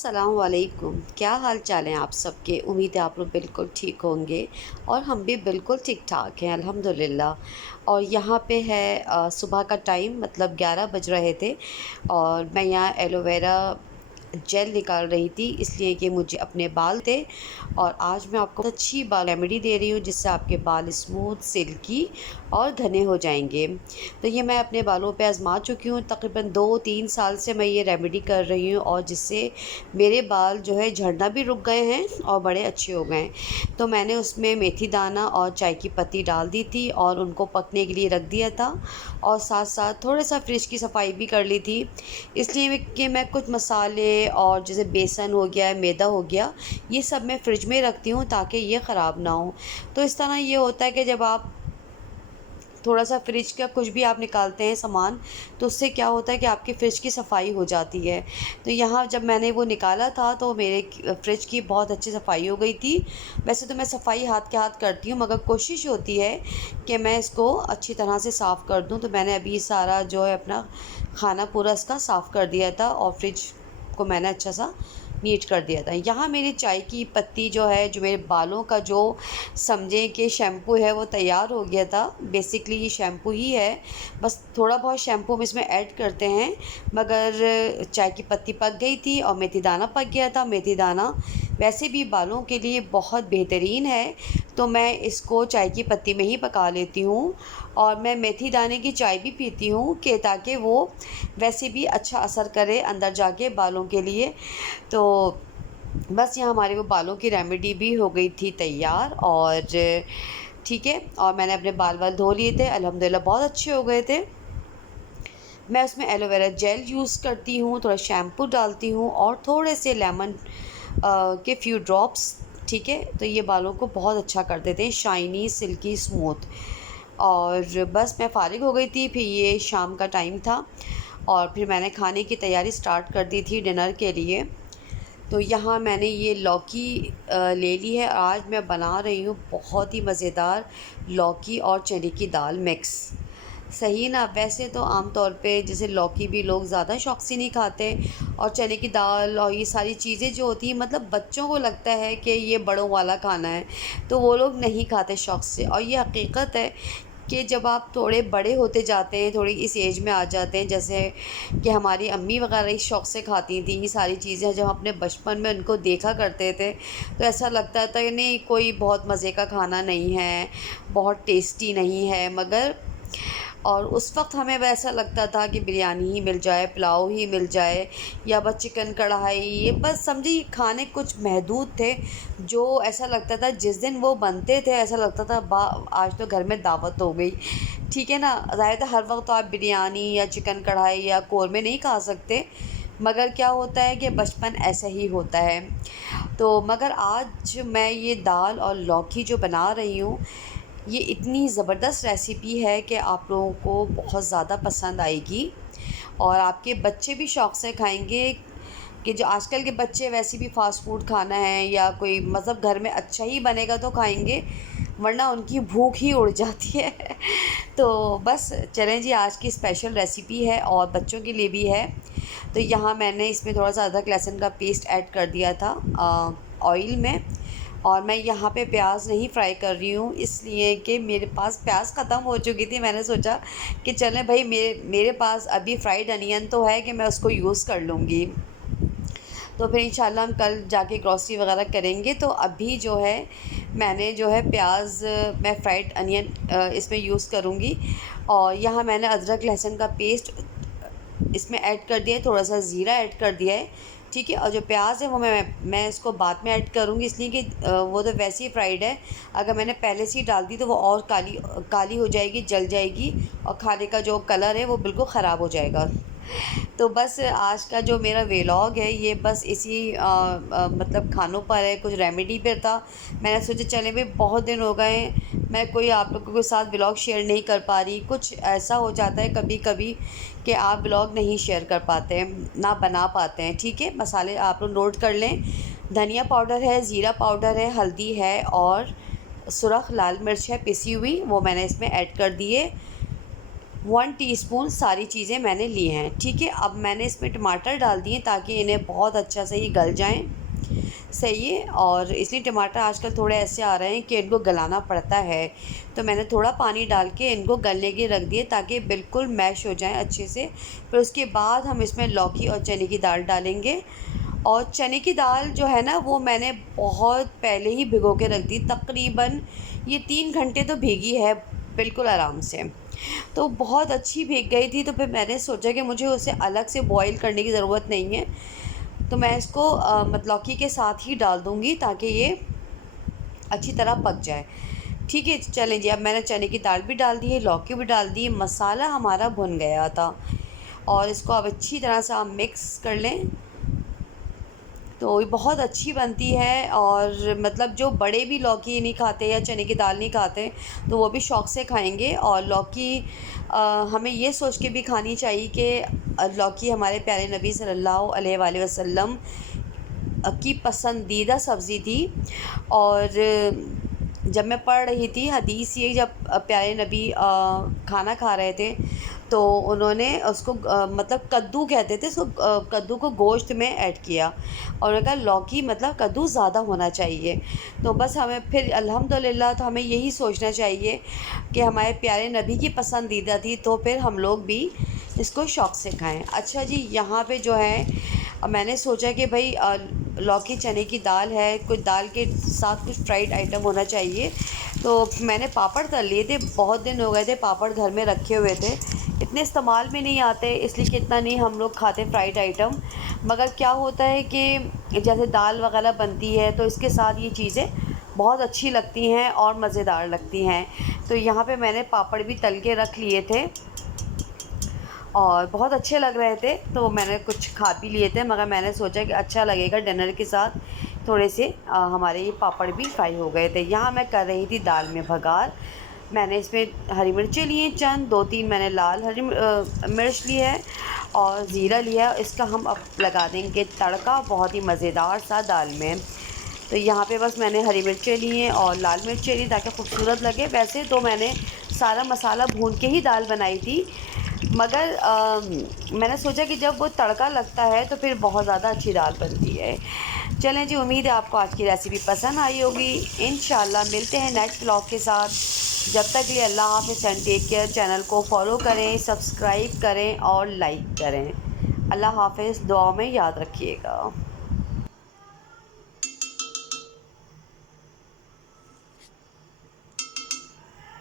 अस्सलाम वालेकुम। क्या हाल चाल हैं आप सबके। उम्मीद है आप लोग बिल्कुल ठीक होंगे और हम भी बिल्कुल ठीक ठाक हैं अल्हम्दुलिल्लाह। और यहाँ पे है सुबह का टाइम, मतलब 11 बज रहे थे और मैं यहाँ एलोवेरा जेल निकाल रही थी, इसलिए कि मुझे अपने बाल थे। और आज मैं आपको अच्छी बाल रेमेडी दे रही हूँ जिससे आपके बाल स्मूथ, सिल्की और घने हो जाएंगे। तो ये मैं अपने बालों पे आजमा चुकी हूँ, तकरीबन 2-3 साल से मैं ये रेमेडी कर रही हूँ और जिससे मेरे बाल जो है झड़ना भी रुक गए हैं और बड़े अच्छे हो गए हैं। तो मैंने उसमें मेथी दाना और चाय की पत्ती डाल दी थी और उनको पकने के लिए रख दिया था और साथ साथ थोड़ा सा फ्रिज की सफाई भी कर ली थी, इसलिए कि मैं कुछ मसाले और जैसे बेसन हो गया, मैदा हो गया, ये सब मैं फ्रिज में रखती हूँ ताकि ये ख़राब ना हो। तो इस तरह ये होता है कि जब आप थोड़ा सा फ्रिज का कुछ भी आप निकालते हैं सामान, तो उससे क्या होता है कि आपकी फ़्रिज की सफाई हो जाती है। तो यहाँ जब मैंने वो निकाला था तो मेरे फ्रिज की बहुत अच्छी सफाई हो गई थी। वैसे तो मैं सफाई हाथ के हाथ करती हूँ, मगर कोशिश होती है कि मैं इसको अच्छी तरह से साफ़ कर दूँ। तो मैंने अभी सारा जो है अपना खाना पूरा इसका साफ़ कर दिया था और फ्रिज को मैंने अच्छा सा नीट कर दिया था। यहाँ मेरी चाय की पत्ती जो है, जो मेरे बालों का जो समझें कि शैम्पू है, वो तैयार हो गया था। बेसिकली ये शैम्पू ही है, बस थोड़ा बहुत शैम्पू हम इसमें ऐड करते हैं। मगर चाय की पत्ती पक गई थी और मेथी दाना पक गया था। मेथी दाना वैसे भी बालों के लिए बहुत बेहतरीन है, तो मैं इसको चाय की पत्ती में ही पका लेती हूँ। और मैं मेथी दाने की चाय भी पीती हूँ कि ताकि वो वैसे भी अच्छा असर करे अंदर जाके बालों के लिए। तो बस यहाँ हमारे वो बालों की रेमेडी भी हो गई थी तैयार। और ठीक है, और मैंने अपने बाल वाल धो लिए थे, अल्हम्दुलिल्लाह बहुत अच्छे हो गए थे। मैं उसमें एलोवेरा जेल यूज़ करती हूँ, थोड़ा शैम्पू डालती हूँ और थोड़े से लेमन के फ्यू ड्रॉप्स। ठीक है, तो ये बालों को बहुत अच्छा कर देते हैं, शाइनी, सिल्की, स्मूथ। और बस मैं फ़ारिग हो गई थी, फिर ये शाम का टाइम था और फिर मैंने खाने की तैयारी स्टार्ट कर दी थी डिनर के लिए। तो यहाँ मैंने ये लौकी ले ली है। आज मैं बना रही हूँ बहुत ही मज़ेदार लौकी और चने की दाल मिक्स। सही ना। वैसे तो आम तौर पे जैसे लौकी भी लोग ज़्यादा शौक़ से नहीं खाते, और चने की दाल और ये सारी चीज़ें जो होती हैं, मतलब बच्चों को लगता है कि ये बड़ों वाला खाना है, तो वो लोग नहीं खाते शौक़ से। और ये हकीकत है कि जब आप थोड़े बड़े होते जाते हैं, थोड़ी इस एज में आ जाते हैं, जैसे कि हमारी अम्मी वगैरह इस शौक़ से खाती थी ये सारी चीज़ें, जब हम अपने बचपन में उनको देखा करते थे, तो ऐसा लगता था कि नहीं, कोई बहुत मज़े का खाना नहीं है, बहुत टेस्टी नहीं है। मगर और उस वक़्त हमें वैसा लगता था कि बिरयानी ही मिल जाए, पुलाव ही मिल जाए, या बस चिकन कढ़ाई, ये बस समझिए खाने कुछ महदूद थे, जो ऐसा लगता था जिस दिन वो बनते थे ऐसा लगता था आज तो घर में दावत हो गई। ठीक है ना। ज़ाहिर है हर वक्त तो आप बिरयानी या चिकन कढ़ाई या कौरमे नहीं खा सकते, मगर क्या होता है कि बचपन ऐसा ही होता है। तो मगर आज मैं ये दाल और लौकी जो बना रही हूँ, ये इतनी ज़बरदस्त रेसिपी है कि आप लोगों को बहुत ज़्यादा पसंद आएगी और आपके बच्चे भी शौक़ से खाएंगे। कि जो आजकल के बच्चे वैसे भी फ़ास्ट फूड खाना है या कोई मतलब घर में अच्छा ही बनेगा तो खाएंगे, वरना उनकी भूख ही उड़ जाती है। तो बस चलें जी, आज की स्पेशल रेसिपी है और बच्चों के लिए भी है। तो यहाँ मैंने इसमें थोड़ा सा अदरक लहसुन का पेस्ट ऐड कर दिया था ऑयल में। और मैं यहाँ पे प्याज नहीं फ्राई कर रही हूँ, इसलिए कि मेरे पास प्याज ख़त्म हो चुकी थी। मैंने सोचा कि चलें भाई, मेरे मेरे पास अभी फ्राइड अनियन तो है कि मैं उसको यूज़ कर लूँगी। तो फिर इंशाल्लाह हम कल जाके ग्रॉसरी वगैरह करेंगे। तो अभी जो है मैंने जो है प्याज, मैं फ्राइड अनियन इसमें यूज़ करूँगी। और यहाँ मैंने अदरक लहसुन का पेस्ट इसमें ऐड कर दिया है, थोड़ा सा ज़ीरा ऐड कर दिया है। ठीक है, और जो प्याज है वो मैं इसको बाद में ऐड करूँगी, इसलिए कि वो तो वैसे ही फ्राइड है। अगर मैंने पहले से ही डाल दी तो वो और काली काली हो जाएगी, जल जाएगी और खाने का जो कलर है वो बिल्कुल ख़राब हो जाएगा। तो बस आज का जो मेरा व्लॉग है ये बस इसी मतलब खानों पर है, कुछ रेमेडी पर था। मैंने सोचा चले भाई, बहुत दिन हो गए मैं कोई आप लोगों के साथ व्लॉग शेयर नहीं कर पा रही। कुछ ऐसा हो जाता है कभी कभी कि आप व्लॉग नहीं शेयर कर पाते हैं, ना बना पाते हैं। ठीक है, मसाले आप लोग नोट कर लें। धनिया पाउडर है, ज़ीरा पाउडर है, हल्दी है और सुरख लाल मिर्च है पिसी हुई, वो मैंने इसमें ऐड कर दी है। 1 टीस्पून सारी चीज़ें मैंने ली हैं, ठीक है। अब मैंने इसमें टमाटर डाल दिए ताकि इन्हें बहुत अच्छा से ये गल जाएँ, सही है। और इसलिए टमाटर आजकल थोड़े ऐसे आ रहे हैं कि इनको गलाना पड़ता है, तो मैंने थोड़ा पानी डाल के इनको गलने के रख दिए ताकि बिल्कुल मैश हो जाएँ अच्छे से। फिर उसके बाद हम इसमें लौकी और चने की दाल डालेंगे। और चने की दाल जो है ना, वो मैंने बहुत पहले ही भिगो के रख दी, तकरीबन ये 3 घंटे तो भीगी है बिल्कुल आराम से। तो बहुत अच्छी भीग गई थी, तो फिर मैंने सोचा कि मुझे उसे अलग से बॉईल करने की ज़रूरत नहीं है, तो मैं इसको लौकी के साथ ही डाल दूँगी ताकि ये अच्छी तरह पक जाए, ठीक है। चलें जी, अब मैंने चने की दाल भी डाल दी है, लौकी भी डाल दी है, मसाला हमारा भुन गया था और इसको अब अच्छी तरह से आप मिक्स कर लें। तो ये बहुत अच्छी बनती है और मतलब जो बड़े भी लौकी नहीं खाते या चने की दाल नहीं खाते, तो वो भी शौक़ से खाएँगे। और लौकी हमें ये सोच के भी खानी चाहिए कि लौकी हमारे प्यारे नबी सल्लल्लाहु अलैहि वसल्लम की पसंदीदा सब्ज़ी थी। और जब मैं पढ़ रही थी हदीस, ये जब प्यारे नबी खाना खा रहे थे, तो उन्होंने उसको मतलब कद्दू कहते थे उसको, कद्दू को गोश्त में ऐड किया और उन्होंने कहा लौकी मतलब कद्दू ज़्यादा होना चाहिए। तो बस हमें फिर अल्हम्दुलिल्लाह, तो हमें यही सोचना चाहिए कि हमारे प्यारे नबी की पसंदीदा थी, तो फिर हम लोग भी इसको शौक़ से खाएँ। अच्छा जी, यहाँ पे जो है मैंने सोचा कि भाई लौकी चने की दाल है, कुछ दाल के साथ कुछ फ्राइड आइटम होना चाहिए, तो मैंने पापड़ तल लिए थे। बहुत दिन हो गए थे पापड़ घर में रखे हुए थे, इतने इस्तेमाल में नहीं आते इसलिए कि इतना नहीं हम लोग खाते फ्राइड आइटम। मगर क्या होता है कि जैसे दाल वगैरह बनती है तो इसके साथ ये चीज़ें बहुत अच्छी लगती हैं और मज़ेदार लगती हैं। तो यहाँ पे मैंने पापड़ भी तल के रख लिए थे और बहुत अच्छे लग रहे थे, तो मैंने कुछ खा भी लिए थे, मगर मैंने सोचा कि अच्छा लगेगा डिनर के साथ थोड़े से हमारे ये पापड़ भी फ्राई हो गए थे। यहाँ मैं कर रही थी दाल में भगार। मैंने इसमें हरी मिर्चें ली हैं चंद, 2-3 मैंने लाल हरी मिर्च ली है और ज़ीरा लिया है। इसका हम अब लगा देंगे तड़का बहुत ही मज़ेदार सा दाल में। तो यहाँ पे बस मैंने हरी मिर्चें ली हैं और लाल मिर्चें ली ताकि खूबसूरत लगे। वैसे तो मैंने सारा मसाला भून के ही दाल बनाई थी, मगर मैंने सोचा कि जब वो तड़का लगता है तो फिर बहुत ज़्यादा अच्छी दाल बनती है। चलें जी, उम्मीद है आपको आज की रेसिपी पसंद आई होगी। इंशाल्लाह मिलते हैं नेक्स्ट व्लॉग के साथ। जब तक के लिए अल्लाह हाफ़िज़ एंड टेक केयर। चैनल को फॉलो करें, सब्सक्राइब करें और लाइक करें। अल्लाह हाफ़िज़, दुआओं में याद रखिएगा।